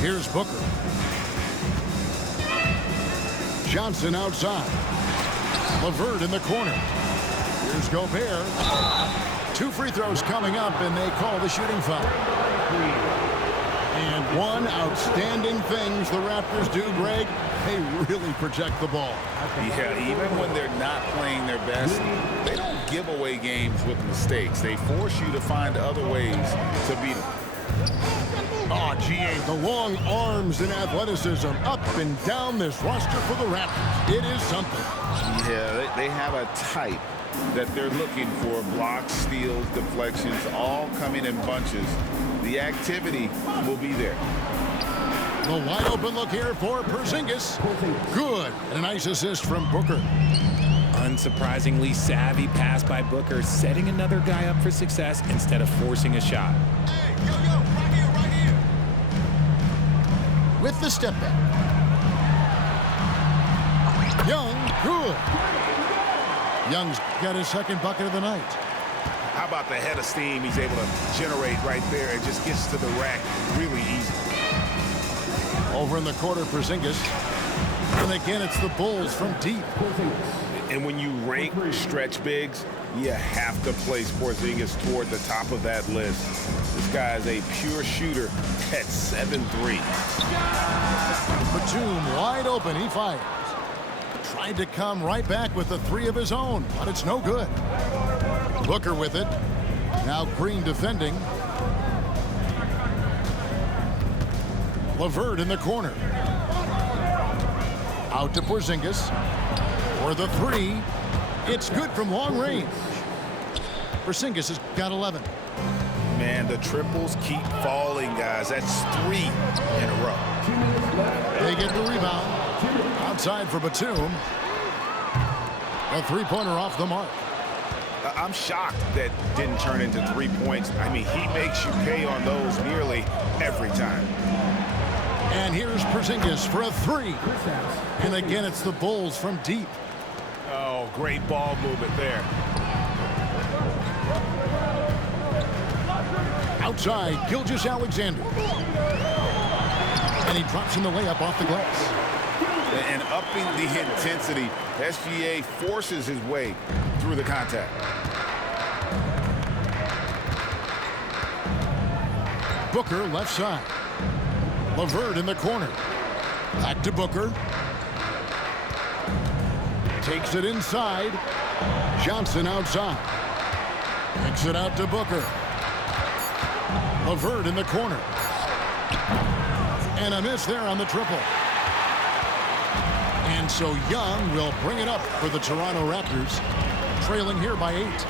Here's Booker. Johnson outside. LeVert in the corner. Here's Gobert. 2 free throws coming up, and they call the shooting foul. And one outstanding things the Raptors do, Greg, they really protect the ball. Yeah, even when they're not playing their best, they don't give away games with mistakes. They force you to find other ways to beat them. Oh, GA, the long arms and athleticism up and down this roster for the Raptors. It is something. Yeah, they have a type that they're looking for. Blocks, steals, deflections, all coming in bunches. The activity will be there. The wide open look here for Porzingis. Good. And a nice assist from Booker. Unsurprisingly savvy pass by Booker, setting another guy up for success instead of forcing a shot. Hey, yo, right here. With the step back. Young, good. Young's got his second bucket of the night. How about the head of steam he's able to generate right there? It just gets to the rack really easy. Over in the quarter, Porzingis. And again, it's the Bulls from deep. And when you rank stretch bigs, you have to place Porzingis toward the top of that list. This guy is a pure shooter at 7'3". Batum wide open, he fires. Tried to come right back with the 3 of his own, but it's no good. Booker with it. Now Green defending. LeVert in the corner. Out to Porzingis. For the 3. It's good from long range. Porzingis has got 11. Man, the triples keep falling, guys. That's 3 in a row. They get the rebound. Outside for Batum. A 3-pointer off the mark. I'm shocked that didn't turn into 3 points. I mean, he makes you pay on those nearly every time. And here's Porzingis for a 3. And again, it's the Bulls from deep. Oh, great ball movement there. Outside, Gilgeous-Alexander. And he drops in the layup off the glass. And upping the intensity, SGA forces his way through the contact. Booker left side. LeVert in the corner. Back to Booker. Takes it inside. Johnson outside. Takes it out to Booker. LeVert in the corner. And a miss there on the triple. And so Young will bring it up for the Toronto Raptors, trailing here by 8.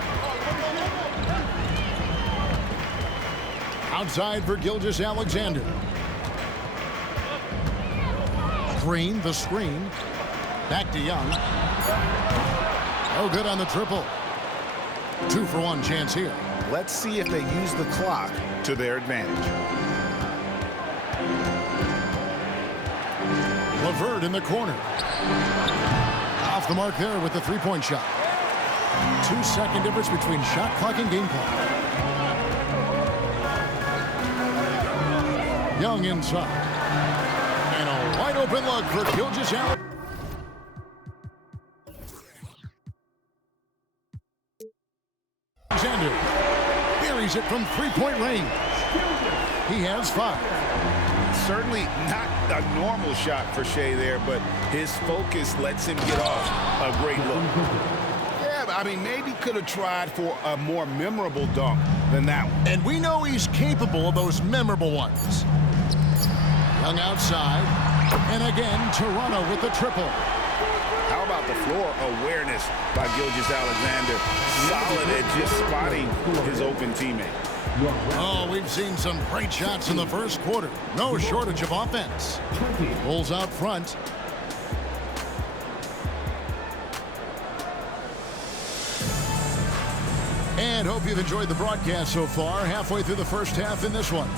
Outside for Gilgeous-Alexander. Green, the screen. Back to Young. Oh, good on the triple. 2 for 1 chance here. Let's see if they use the clock to their advantage. LeVert in the corner. Off the mark there with the 3-point shot. 2-second difference between shot clock and game clock. Young inside. And a wide open look for Gilgeous-Alexander. Buries it from 3-point range. He has 5. Certainly not a normal shot for Shea there, but his focus lets him get off a great look. Yeah, I mean, maybe could have tried for a more memorable dunk than that one. And we know he's capable of those memorable ones. Young outside. And again, Toronto with the triple. How about the floor awareness by Gilgeous-Alexander? Solid at just spotting his open teammate. Oh, we've seen some great shots in the first quarter. No shortage of offense. Bulls out front. And hope you've enjoyed the broadcast so far. Halfway through the first half in this one.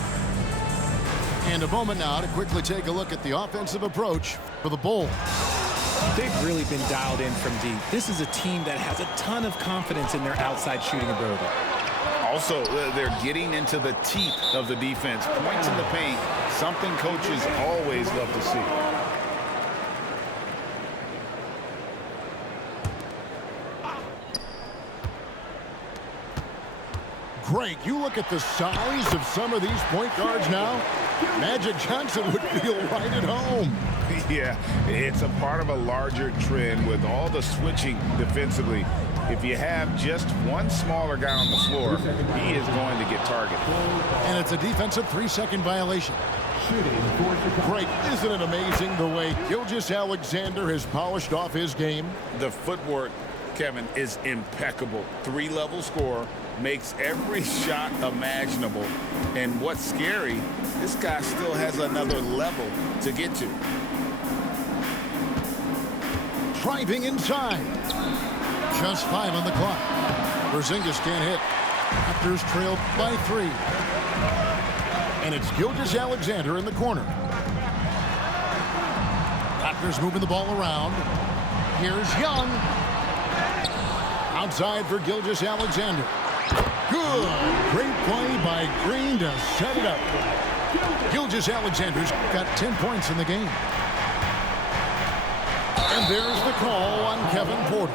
And a moment now to quickly take a look at the offensive approach for the Bulls. They've really been dialed in from deep. This is a team that has a ton of confidence in their outside shooting ability. Also, they're getting into the teeth of the defense. Points in the paint, something coaches always love to see. Great. You look at the size of some of these point guards now. Magic Johnson would feel right at home. Yeah, it's a part of a larger trend with all the switching defensively. If you have just one smaller guy on the floor, he is going to get targeted. And it's a defensive 3-second violation. Great. Isn't it amazing the way Gilgeous-Alexander has polished off his game? The footwork, Kevin, is impeccable. 3-level scorer, makes every shot imaginable. And what's scary, this guy still has another level to get to. Driving inside. Just 5 on the clock. Porzingis can't hit. Raptors trailed by 3. And it's Gilgeous-Alexander in the corner. Raptors moving the ball around. Here's Young. Outside for Gilgeous-Alexander. Good. Great play by Green to set it up. Gilgeous-Alexander's got 10 points in the game. And there's the call on Kevin Porter.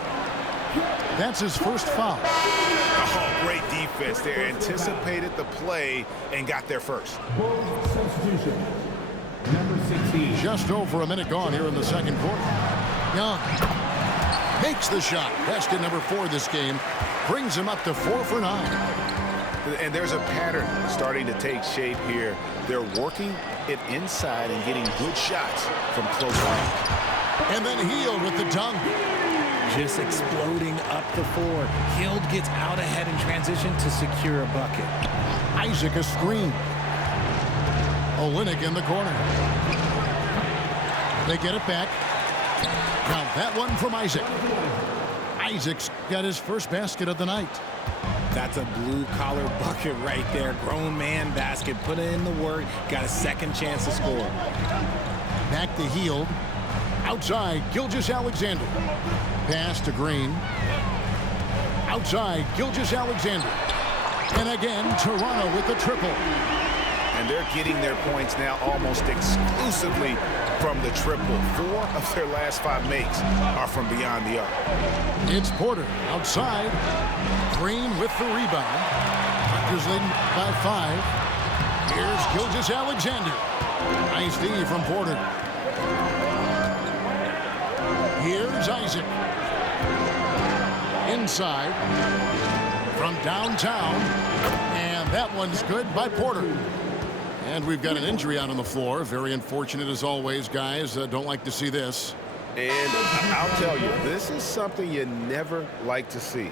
That's his first foul. Oh, great defense there. Anticipated the play and got there first. Substitution. Number 16. Just over a minute gone here in the second quarter. Young makes the shot. Basket number 4 this game. Brings him up to 4 for 9. And there's a pattern starting to take shape here. They're working it inside and getting good shots from close range. And then Hield with the dunk. Just exploding up the floor. Hield gets out ahead in transition to secure a bucket. Isaac a screen. Olynyk in the corner. They get it back. Count that one from Isaac. Isaac's got his first basket of the night. That's a blue-collar bucket right there. Grown man basket. Put in the work. Got a second chance to score. Back to Hield. Outside, Gilgeous-Alexander. Pass to Green. Outside, Gilgeous-Alexander. And again, Toronto with the triple. And they're getting their points now almost exclusively from the triple. 4 of their last 5 makes are from beyond the arc. It's Porter outside. Green with the rebound. Raptors leading by 5. Here's Gilgeous-Alexander. Nice D from Porter. Here's Isaac. Inside from downtown. And that one's good by Porter. And we've got an injury out on the floor. Very unfortunate as always, guys. Don't like to see this. And I'll tell you, this is something you never like to see.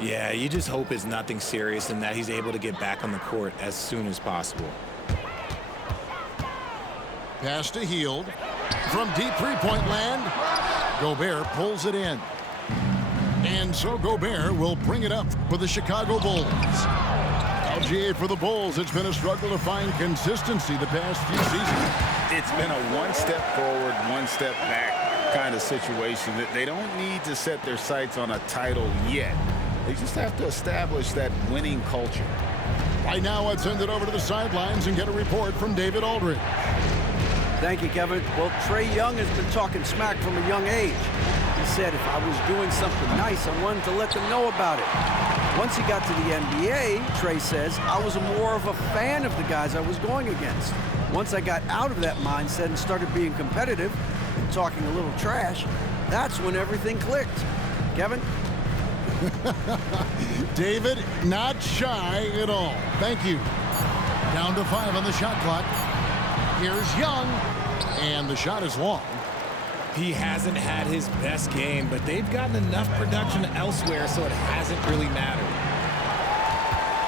Yeah, you just hope it's nothing serious and that he's able to get back on the court as soon as possible. Pass to Hield. From deep three-point land, Gobert pulls it in. And so Gobert will bring it up for the Chicago Bulls. LGA for the Bulls. It's been a struggle to find consistency the past few seasons. It's been a one step forward, one step back kind of situation. That they don't need to set their sights on a title yet. They just have to establish that winning culture. Right now, let's send it over to the sidelines and get a report from David Aldridge. Thank you, Kevin. Well, Trae Young has been talking smack from a young age. He said, if I was doing something nice, I wanted to let them know about it. Once he got to the NBA, Trae says, I was more of a fan of the guys I was going against. Once I got out of that mindset and started being competitive and talking a little trash, that's when everything clicked. Kevin? David, not shy at all. Thank you. Down to 5 on the shot clock. Here's Young, and the shot is long. He hasn't had his best game, but they've gotten enough production elsewhere, so it hasn't really mattered.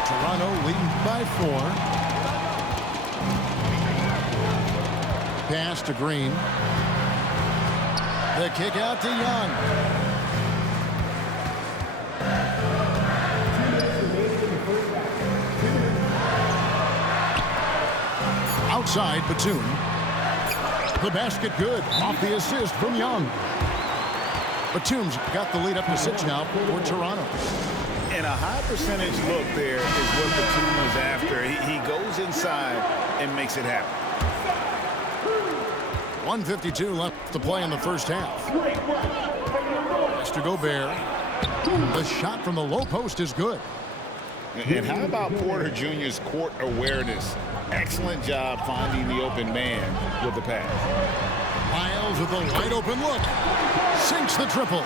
Toronto leading by 4. Pass to Green. The kick out to Young. Outside, Batum. The basket good. Off the assist from Young. Batum's got the lead up to 6 now for Toronto. And a high percentage look there is what the team was after. He goes inside and makes it happen. 1:52 left to play in the first half. Pass to Gobert. The shot from the low post is good. And how about Porter Jr.'s court awareness? Excellent job finding the open man with the pass. Miles with a wide open look. Sinks the triple.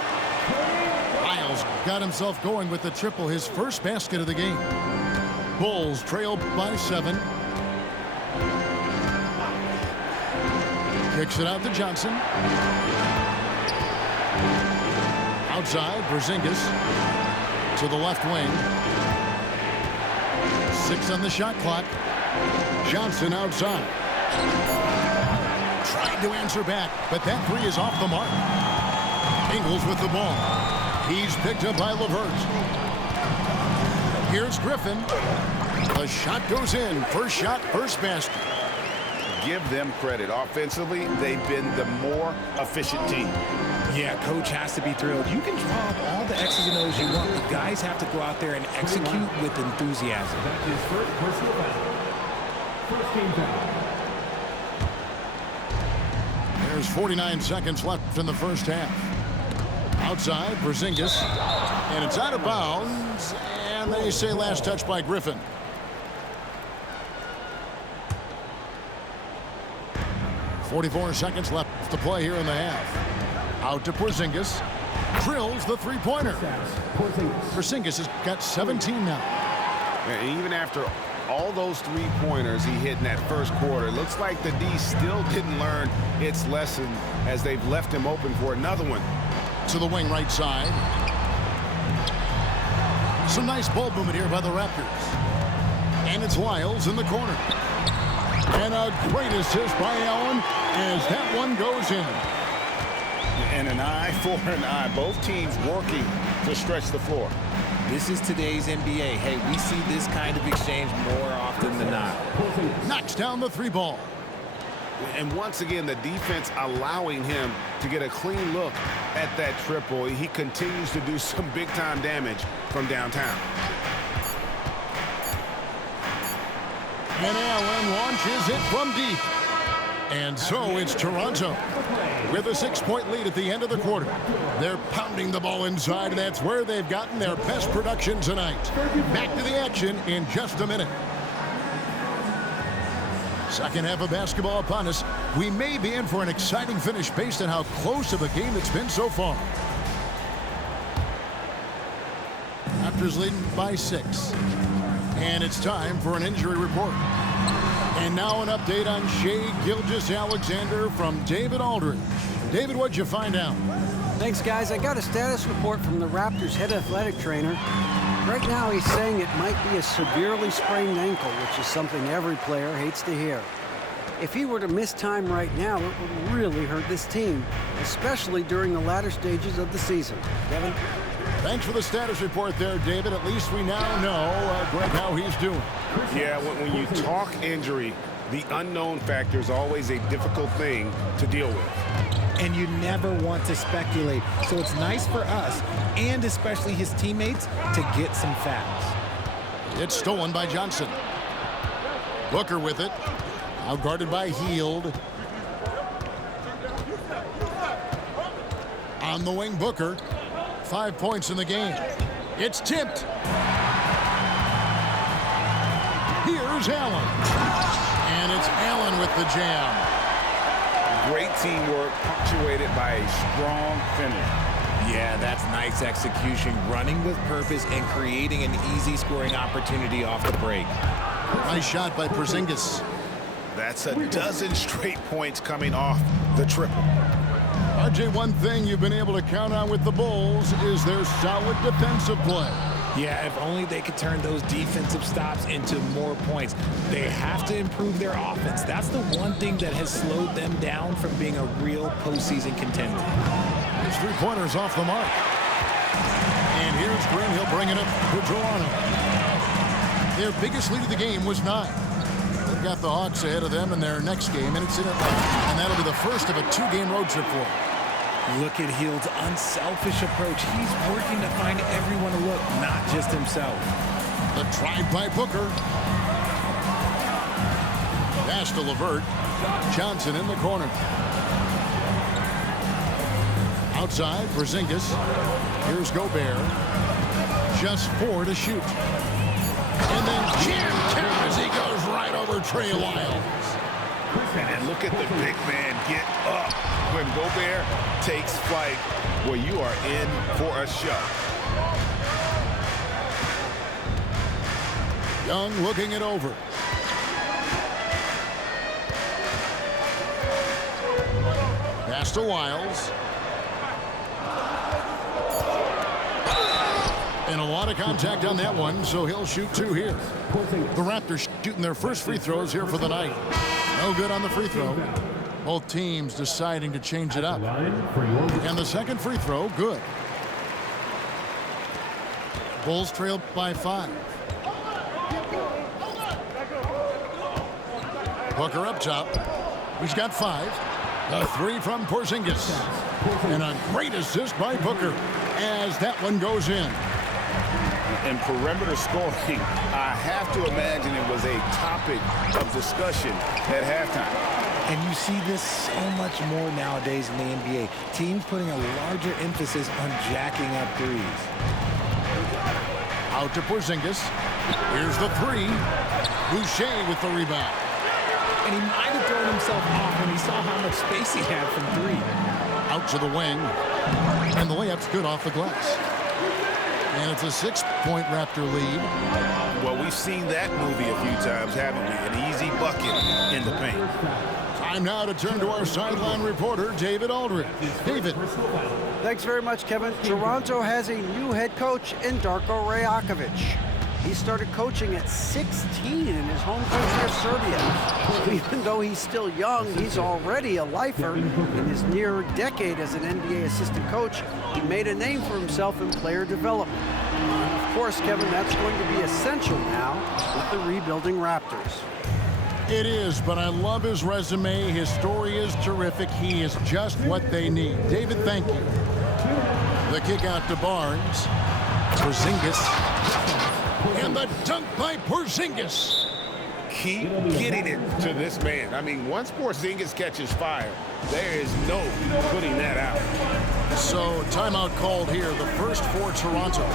Miles got himself going with the triple, his first basket of the game. Bulls trail by 7. Kicks it out to Johnson. Outside, Porzingis to the left wing. 6 on the shot clock. Johnson outside. Tried to answer back, but that 3 is off the mark. Ingles with the ball. He's picked up by LeVert. Here's Griffin. The shot goes in. First shot, first basket. Give them credit. Offensively, they've been the more efficient team. Yeah, coach has to be thrilled. You can draw up all the X's and O's you want. The guys have to go out there and execute with enthusiasm. That's his first personal foul. First team foul. There's 49 seconds left in the first half. Outside, Porzingis. And it's out of bounds. And they say last touch by Griffin. .44 seconds left to play here in the half. Out to Porzingis. Drills the three-pointer. Porzingis has got 17 now. And even after all those three-pointers he hit in that first quarter, looks like the D still didn't learn its lesson as they've left him open for another one. To the wing right side. Some nice ball movement here by the Raptors. And it's Lyles in the corner. And a great assist by Allen as that one goes in. And an eye for an eye. Both teams working to stretch the floor. This is today's NBA. Hey, we see this kind of exchange more often than not. Knocks down the 3 ball. And once again, the defense allowing him to get a clean look at that triple. He continues to do some big-time damage from downtown. And Allen launches it from deep. And so it's Toronto with a 6-point lead at the end of the quarter. They're pounding the ball inside, and that's where they've gotten their best production tonight. Back to the action in just a minute. Second half of basketball upon us. We may be in for an exciting finish based on how close of a game it's been so far. Raptors leading by 6. And it's time for an injury report. And now an update on Shai Gilgeous-Alexander from David Aldridge. David, what'd you find out? Thanks, guys. I got a status report from the Raptors' head athletic trainer. Right now, he's saying it might be a severely sprained ankle, which is something every player hates to hear. If he were to miss time right now, it would really hurt this team, especially during the latter stages of the season. Kevin? Thanks for the status report there, David. At least we now know, Greg, how he's doing. Yeah, when you talk injury, the unknown factor is always a difficult thing to deal with. And you never want to speculate. So it's nice for us, and especially his teammates, to get some facts. It's stolen by Johnson. Booker with it. Out guarded by Hield. On the wing, Booker. 5 points in the game. It's tipped. Here's Allen. And it's Allen with the jam. Great teamwork punctuated by a strong finish. Yeah, that's nice execution, running with purpose and creating an easy scoring opportunity off the break. Nice shot by Porzingis. That's a dozen straight points coming off the triple. RJ, one thing you've been able to count on with the Bulls is their solid defensive play. Yeah, if only they could turn those defensive stops into more points. They have to improve their offense. That's the one thing that has slowed them down from being a real postseason contender. His 3-pointers off the mark. And here's Green. He'll bring it up to Toronto. Their biggest lead of the game was 9. They've got the Hawks ahead of them in their next game, and it's in Atlanta. And that'll be the first of a 2-game road trip for them. Look at Hield's unselfish approach. He's working to find everyone to look, not just himself. The drive by Booker. Pass to LeVert. Johnson in the corner. Outside, Porzingis. Here's Gobert. Just 4 to shoot. And then jam as he goes right over Trey Lyles. And look at the big man get up when Gobert takes flight. Well, you are in for a show. Young looking it over. Pass to Lyles. And a lot of contact on that one, so he'll shoot 2 here. The Raptors shooting their first free throws here for the night. No good on the free throw. Both teams deciding to change it up. And the second free throw, good. Bulls trail by 5. Booker up top. He's got 5. A 3 from Porzingis. And a great assist by Booker as that one goes in. And perimeter scoring, I have to imagine it was a topic of discussion at halftime. And you see this so much more nowadays in the NBA. Teams putting a larger emphasis on jacking up threes. Out to Porzingis. Here's the 3. Boucher with the rebound. And he might have thrown himself off when he saw how much space he had from 3. Out to the wing. And the layup's good off the glass. And it's a 6-point Raptor lead. Well, we've seen that movie a few times, haven't we? An easy bucket in the paint. Time now to turn to our sideline reporter, David Aldridge. David. Thanks very much, Kevin. Toronto has a new head coach in Darko Rajakovic. He started coaching at 16 in his home country of Serbia. Even though he's still young, he's already a lifer. In his near decade as an NBA assistant coach, he made a name for himself in player development. Of course, Kevin, that's going to be essential now with the rebuilding Raptors. It is, but I love his resume. His story is terrific. He is just what they need. David, thank you. The kick out to Barnes. Porzingis. And the dunk by Porzingis. Keep getting it to this man. I mean, once Porzingis catches fire, there is no putting that out. So, timeout called here, the first for Toronto.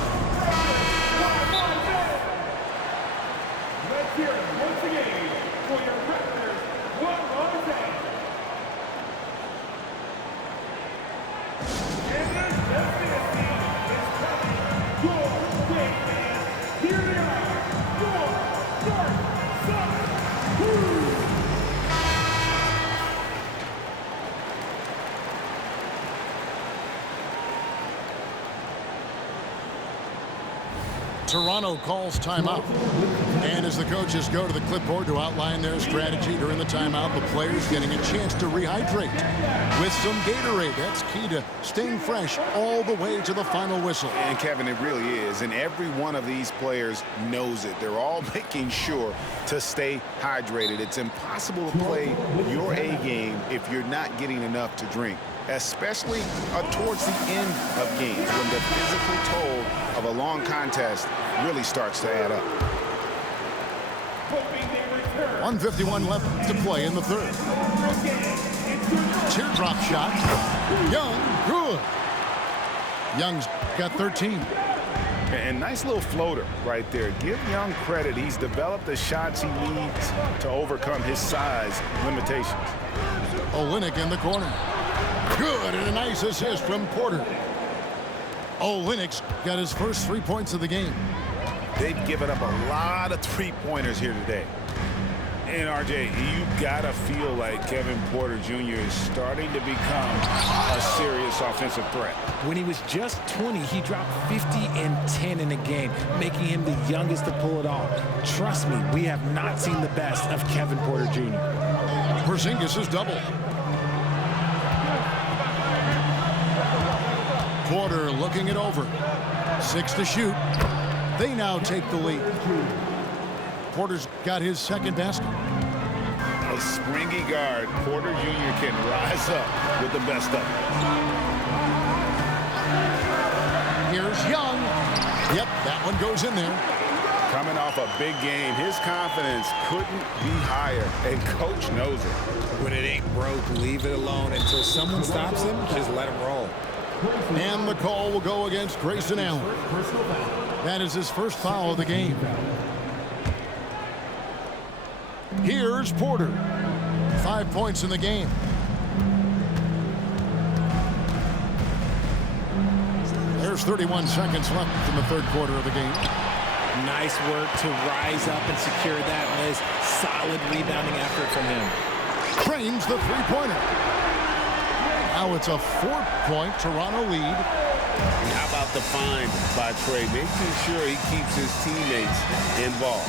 Let's hear it once again for your Raptors, one more time. And the destiny is coming your way. Here they are, your Dark Side Crew. Toronto calls timeout. And as the coaches go to the clipboard to outline their strategy during the timeout, the players getting a chance to rehydrate with some Gatorade. That's key to staying fresh all the way to the final whistle. And Kevin, it really is. And every one of these players knows it. They're all making sure to stay hydrated. It's impossible to play your A game if you're not getting enough to drink, especially towards the end of games when the physical toll of a long contest really starts to add up. 1:51 left to play in the third. Teardrop shot. Young, good. Young's got 13. And nice little floater right there. Give Young credit. He's developed the shots he needs to overcome his size limitations. Olynyk in the corner. Good, and a nice assist from Porter. Olynyk's got his first 3 points of the game. They've given up a lot of three-pointers here today. And, RJ, you got to feel like Kevin Porter Jr. is starting to become a serious offensive threat. When he was just 20, he dropped 50 and 10 in a game, making him the youngest to pull it off. Trust me, we have not seen the best of Kevin Porter Jr. Porzingis is double. Porter looking it over. 6 to shoot. They now take the lead. Porter's got his second basket. A springy guard, Porter Jr. can rise up with the best of them. Young. Yep, that one goes in there. Coming off a big game, his confidence couldn't be higher, and coach knows it. When it ain't broke, leave it alone. Until someone stops him, just let him roll. And the call will go against Grayson Allen. That is his first foul of the game. Here's Porter. 5 points in the game. There's 31 seconds left in the third quarter of the game. Nice work to rise up and secure that miss. Solid rebounding effort from him. Cranes the three-pointer. Now it's a 4-point Toronto lead. How about the find by Trae, making sure he keeps his teammates involved.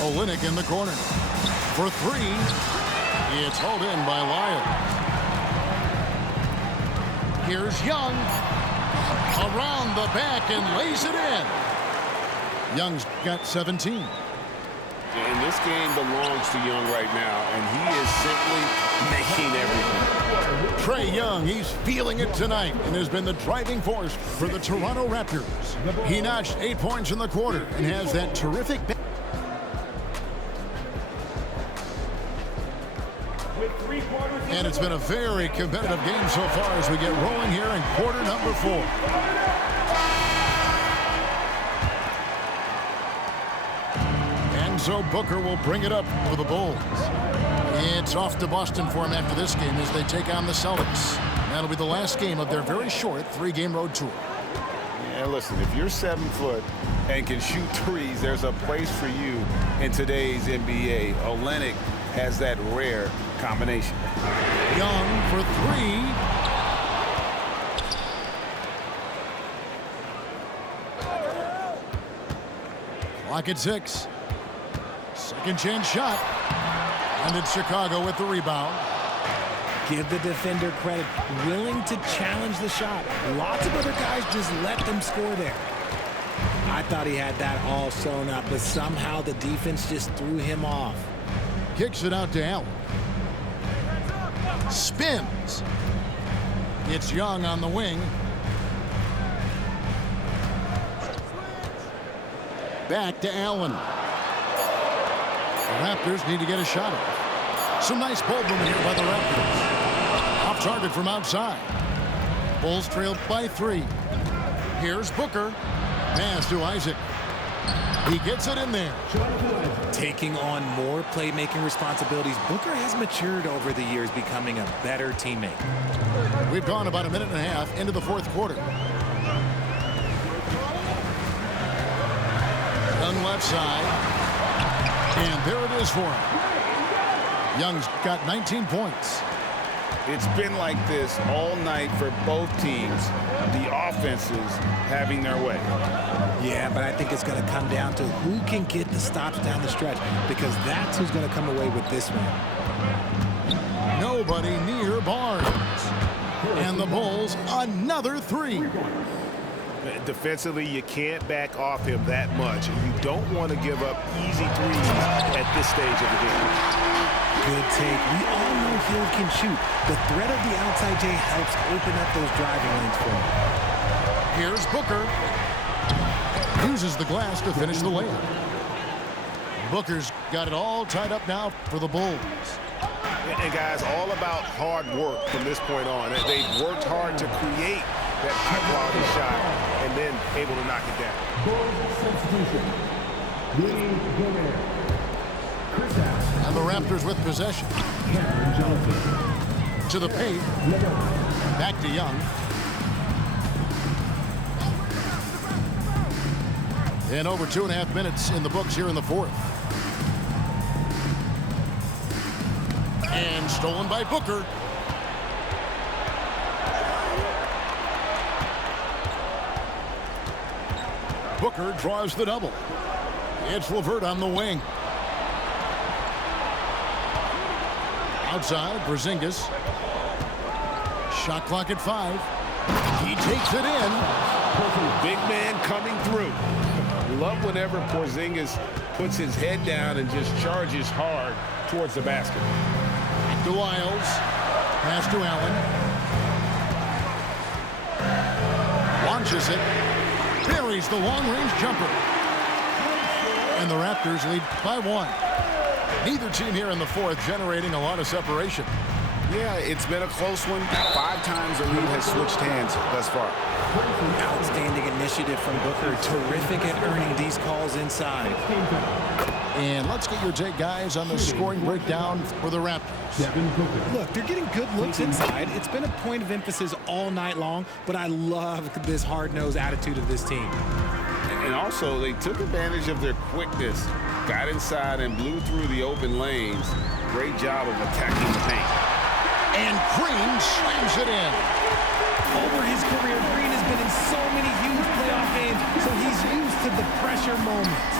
Olynyk in the corner. For three. It's hauled in by Lyles. Here's Young. Around the back and lays it in. Young's got 17. And this game belongs to Young right now, and he is simply making everything. Trae Young, he's feeling it tonight and has been the driving force for the Toronto Raptors. He notched 8 points in the quarter and has that terrific... And it's been a very competitive game so far as we get rolling here in quarter number 4. And so Booker will bring it up for the Bulls. It's off to Boston for him after this game as they take on the Celtics. That'll be the last game of their very short 3-game road tour. Yeah, listen, if you're 7 foot and can shoot threes, there's a place for you in today's NBA. Olynyk has that rare combination. Young for 3. Clock at 6. Second chance shot. And it's Chicago with the rebound. Give the defender credit. Willing to challenge the shot. Lots of other guys just let them score there. I thought he had that all sewn up, but somehow the defense just threw him off. Kicks it out to Allen. Spins. It's Young on the wing. Back to Allen. The Raptors need to get a shot off. Some nice ball movement here by the Raptors. Off target from outside. Bulls trailed by 3. Here's Booker. Pass to Isaac. He gets it in there. Taking on more playmaking responsibilities, Booker has matured over the years, becoming a better teammate. We've gone about a minute and a half into the fourth quarter. Young left side. And there it is for him. Young's got 19 points. It's been like this all night for both teams. The offenses having their way. Yeah, but I think it's going to come down to who can get the stops down the stretch, because that's who's going to come away with this one. Nobody near Barnes. And the Bulls, another 3. Defensively, you can't back off him that much. You don't want to give up easy threes at this stage of the game. Good take. We all know Hill can shoot. The threat of the outside J helps open up those driving lanes for him. Here's Booker. Uses the glass to finish the layup. Booker's got it all tied up now for the Bulls. And guys, all about hard work from this point on. They've worked hard to create that high-quality shot and then able to knock it down. And the Raptors with possession. To the paint. Back to Young. And over 2.5 minutes in the books here in the fourth. And stolen by Booker. Booker draws the double. It's LeVert on the wing. Outside, Porzingis. Shot clock at 5. He takes it in. Big man coming through. Love whenever Porzingis puts his head down and just charges hard towards the basket. To Lyles. Pass to Allen. launches it. Buries the long-range jumper. And the Raptors lead by 1. Neither team here in the fourth generating a lot of separation. Yeah, it's been a close one. 5 times the lead has switched hands thus far. Outstanding initiative from Booker. Terrific at earning these calls inside. And let's get your take, guys, on the scoring breakdown for the Raptors. Look, they're getting good looks inside. It's been a point of emphasis all night long, but I love this hard-nosed attitude of this team. And also, they took advantage of their quickness, got inside and blew through the open lanes. Great job of attacking the paint. And Green slams it in. Over his career, Green has been in so many huge playoff games, so he's used to the pressure moments.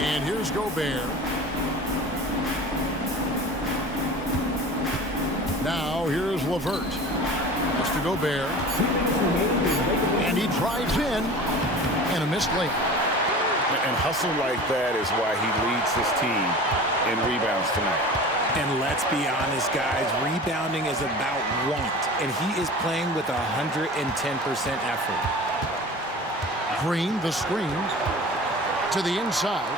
And here's Gobert. Now here's LeVert. Pass to Gobert. And he drives in. And a missed layup. And hustle like that is why he leads his team in rebounds tonight. And let's be honest, guys, rebounding is about want, and he is playing with 110% effort. Green, the screen. To the inside.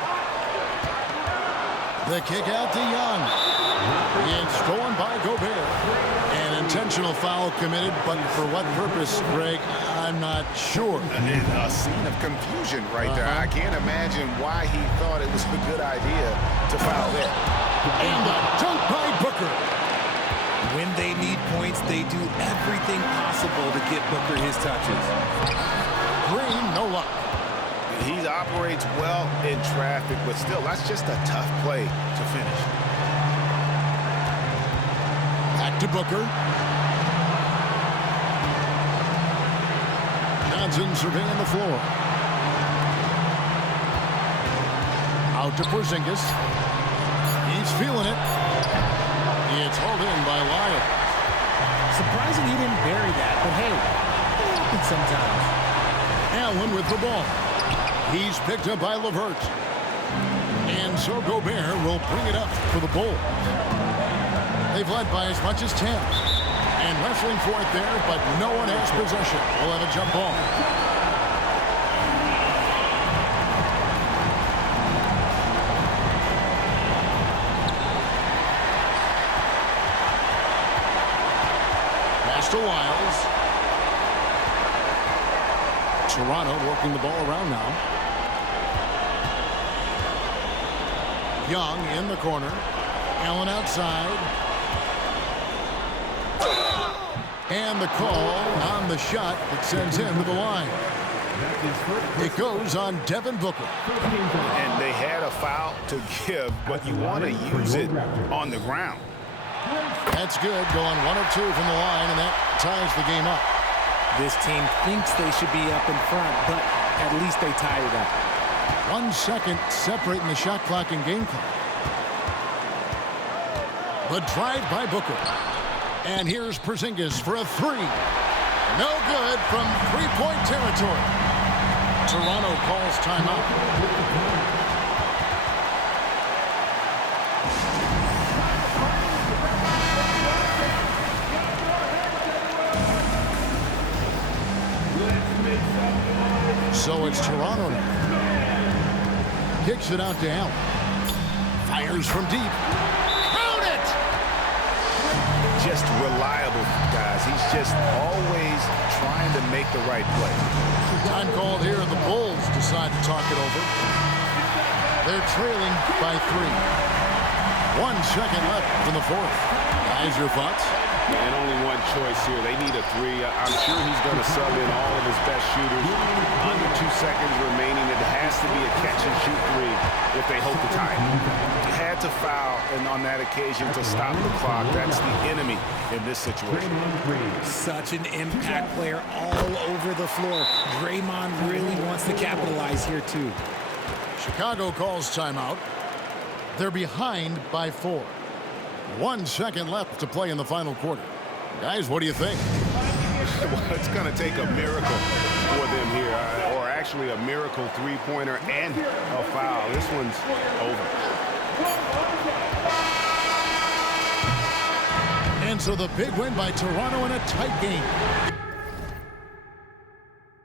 The kick out to Young. It's stolen by Gobert. An intentional foul committed, but for what purpose, Greg, I'm not sure. A scene of confusion right there. I can't imagine why he thought it was a good idea to foul there. And the dunk by Booker. When they need points, they do everything possible to get Booker his touches. Green, no luck. He operates well in traffic, but still, that's just a tough play to finish. Back to Booker. Johnson surveying the floor. Out to Porzingis. He's feeling it. It's hauled in by Lyle. Surprising he didn't bury that, but hey, it happens sometimes. Allen with the ball. He's picked up by LeVert. And so Gobert will bring it up for the Bulls. They've led by as much as 10. And wrestling for it there, but no one has possession. We'll have a jump ball. Pass to Wiles. Toronto working the ball around now. Young in the corner. Allen outside. And the call on the shot that sends him to the line. It goes on Devin Booker. And they had a foul to give, but you want to use it on the ground. That's good. Going 1 of 2 from the line, and that ties the game up. This team thinks they should be up in front, but at least they tie it up. 1 second separating the shot clock and game clock. The drive by Booker. And here's Porzingis for a 3. No good from three-point territory. Toronto calls timeout. So it's Toronto now. Kicks it out to Allen. Fires from deep. Count it! Just reliable, guys. He's just always trying to make the right play. Time called here, and the Bulls decide to talk it over. They're trailing by 3. 1 second left in the fourth. Guys, your thoughts? And only one choice here. They need a 3. I'm sure he's going to sub in all of his best shooters. Under 2 seconds remaining. It has to be a catch-and-shoot 3 if they hope to tie it. He had to foul and on that occasion to stop the clock. That's the enemy in this situation. Such an impact player all over the floor. Draymond really wants to capitalize here, too. Chicago calls timeout. They're behind by 4. 1 second left to play in the final quarter. Guys, what do you think? Well, it's going to take a miracle for them here, or actually a miracle three-pointer and a foul. This one's over. And so the big win by Toronto in a tight game.